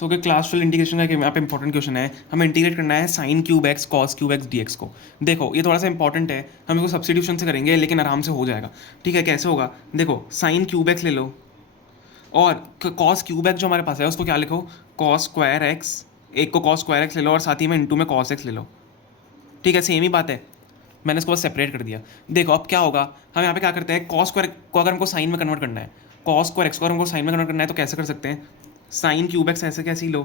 सो कि class 12 integration का यहाँ पे इंपॉर्टेंट क्वेश्चन है, हमें इंटीग्रेट करना है sine cube x cos cube x d x को। देखो ये थोड़ा सा इंपॉर्टेंट है, हम इसको सब्स्टिट्यूशन से करेंगे लेकिन आराम से हो जाएगा। ठीक है, कैसे होगा, देखो साइन क्यूब एक्स ले लो और कॉस क्यूब एक्स जो हमारे पास है उसको क्या लिखो, कॉस स्क्वायर एक्स, एक को कॉस स्क्वायर एक्स ले लो और साथ ही में इंटू में कॉस एक्स ले लो। ठीक है, सेम ही बात है, मैंने इसको बस सेपरेट कर दिया। देखो अब क्या होगा, हम यहाँ पे क्या करते हैं, कॉस स्क्वायर को अगर हमको साइन में कन्वर्ट करना है, कॉस स्क्वायर एक्स को अगर हमको साइन में कन्वर्ट करना है तो कैसे कर सकते हैं, साइन क्यूब एक्स ऐसे कैसे ही लो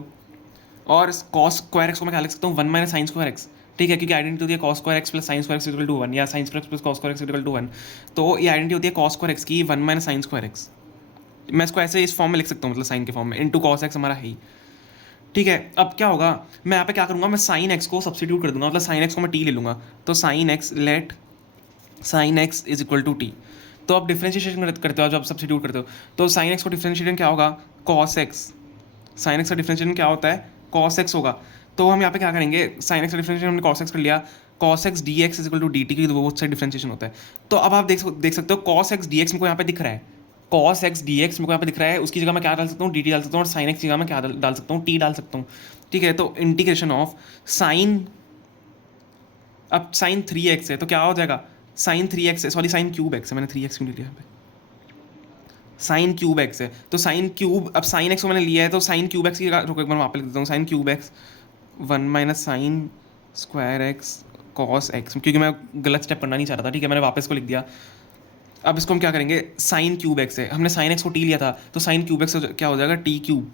और कॉस स्क्वायर एक्स को मैं क्या लिख सकता हूँ, one minus sine square x. ठीक है, क्योंकि आइडेंटिटी होती है cos square x plus sine square x equal to one, या sine square x plus cos square x equal to one. तो ये आइडेंटिटी होती है कॉस स्क्वायर एक्स की, one minus sine square x. मैं इसको ऐसे इस फॉर्म में लिख सकता हूँ, मतलब साइन के फॉर्म में, इंटू कॉस एक्स हमारा है ही। ठीक है, अब क्या होगा, मैं यहाँ पे क्या करूँगा, मैं साइन एक्स को सब्सटीट्यूट कर दूंगा, मतलब साइन एक्स को मैं टी ले लूँगा। तो sine x let sine x is equal to t. तो आप डिफ्रेंशिएशन करते हो, जब सब्सटीट्यूट करते हो तो साइन एक्स को डिफ्रेंशिएशन क्या होगा, कॉस एक्स। साइन एक्स का डिफ्रेंशिएशन क्या होता है, कॉस एक्स होगा। तो हम यहाँ पे क्या करेंगे, साइन एक्स का डिफ्रेंशिएशन हमने कॉस एक्स कर लिया, cos x d x is equal to d t की वो साइड डिफ्रेंशिएशन होता है। तो अब आप देख सकते हो कॉस एक्स डी एक्स मेरे को यहाँ पे दिख रहा है, कॉस एक्स डी एक्स मेरे को यहाँ पे दिख रहा है, उसकी जगह मैं क्या डाल सकता हूँ, डी टी डाल सकता हूँ, और साइन एक्स की जगह मैं क्या डाल सकता हूँ, टी डाल सकता हूँ। ठीक है, तो इंटीग्रेशन ऑफ साइन, अब साइन 3x है तो क्या हो जाएगा, साइन 3x है, सॉरी साइन क्यूब एक्स है, मैंने 3x क्यों ले लिया यहाँ पे, साइन क्यूब एक्स है तो साइन क्यूब, अब साइन एक्स को मैंने लिया है तो साइन क्यूब एक्स की जगह रुको एक बार वहाँ पे लिख देता हूँ, sine cube x one minus sine square x cos x, क्योंकि मैं गलत स्टेप करना नहीं चाह रहा था। ठीक है, मैंने वापस को लिख दिया। अब इसको हम क्या करेंगे, साइन क्यूब एक्स है, हमने साइन एक्स को टी लिया था तो साइन क्यूब एक्स क्या हो जाएगा, टी क्यूब।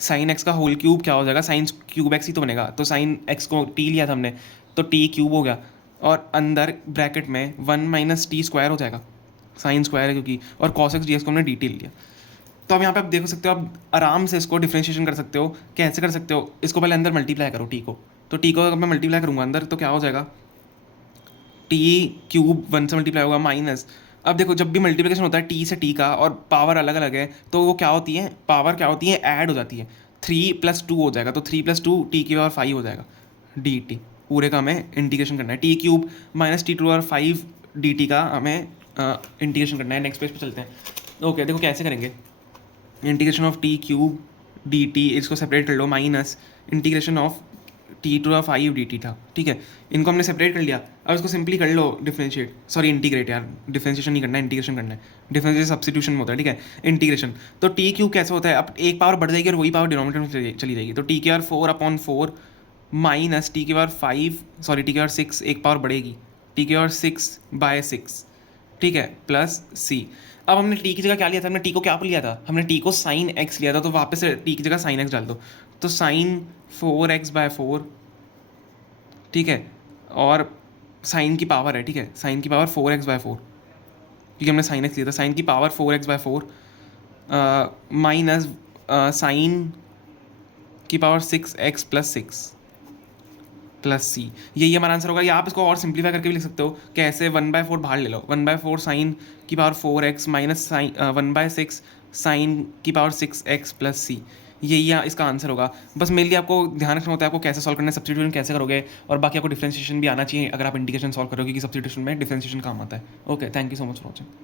साइन एक्स का होल क्यूब क्या हो जाएगा, साइन क्यूब एक्स ही तो बनेगा, तो साइन एक्स को टी लिया था हमने तो टी क्यूब हो गया, और अंदर ब्रैकेट में वन माइनस टी स्क्वायर हो जाएगा, साइन स्क्वायर है क्योंकि, और कॉस एक्स डी एक्स को हमने डी लिया। तो अब यहाँ पे आप देख सकते हो, आप आराम से इसको डिफ्रेंशिएशन कर सकते हो। कैसे कर सकते हो, इसको पहले अंदर मल्टीप्लाई करो टी को, तो टी को अगर मैं मल्टीप्लाई करूँगा अंदर तो क्या हो जाएगा, टी क्यूब वन से मल्टीप्लाई होगा माइनस, अब देखो जब भी मल्टीप्लिकेशन होता है टी से टी का और पावर अलग अलग है तो वो क्या होती है, पावर क्या होती है, ऐड हो जाती है, 3+2 हो जाएगा, तो 3+2 टी की पावर 5 हो जाएगा डी टी। पूरे का हमें इंटीग्रेशन करना है, t cube minus t to power 5 D टी का हमें इंटीग्रेशन करना है। नेक्स्ट पेज पे चलते हैं। ओके देखो कैसे करेंगे, integration of t cube d t, इसको सेपरेट कर लो, minus integration of t to 5 D t था। ठीक है, इनको हमने सेपरेट कर लिया, अब इसको सिंपली कर लो डिफरेंशिएट, सॉरी इंटीग्रेट, यार डिफरेंशिएशन नहीं करना है, इंटीग्रेशन करना है, डिफरेंशिएशन सब्स्टिट्यूशन में होता है। ठीक है, इंटीग्रेशन तो टी क्यूब कैसे होता है, अब एक पावर बढ़ जाएगी और वही पावर डिनोमिनेटर में चली जाएगी, तो टी की पावर 4/4 माइनस टी की पावर 5, सॉरी टी की पावर 6, एक पावर बढ़ेगी, टी की पावर 6/6। ठीक है, प्लस सी। अब हमने टी की जगह क्या लिया था, हमने टी को क्या लिया था, हमने टी को साइन एक्स लिया था, तो वापस से टी की जगह साइन एक्स डाल दो, तो साइन 4x/4। ठीक है, और साइन की पावर है, ठीक है, साइन की पावर 4x/4, क्योंकि हमने साइन एक्स लिया था, साइन की पावर 4x/4 माइनस साइन की पावर 6x+6 प्लस सी, यही हमारा आंसर होगा। या आप इसको और सिंप्लीफाई करके भी लिख सकते हो, कैसे 1/4 बाहर ले लो, 1/4 साइन की power 4x minus sine 1/6 sine की पावर 6x+c, यही इसका आंसर होगा। बस मेनली आपको ध्यान रखना होता है आपको कैसे सॉल्व करना है, सब्स्टिट्यूशन कैसे करोगे, और बाकी आपको डिफरेंशिएशन भी आना चाहिए अगर आप इंटीग्रेशन सॉल्व करोगे, कि सब्स्टिट्यूशन में डिफरेंशिएशन काम आता है। Okay, thank you so much for watching.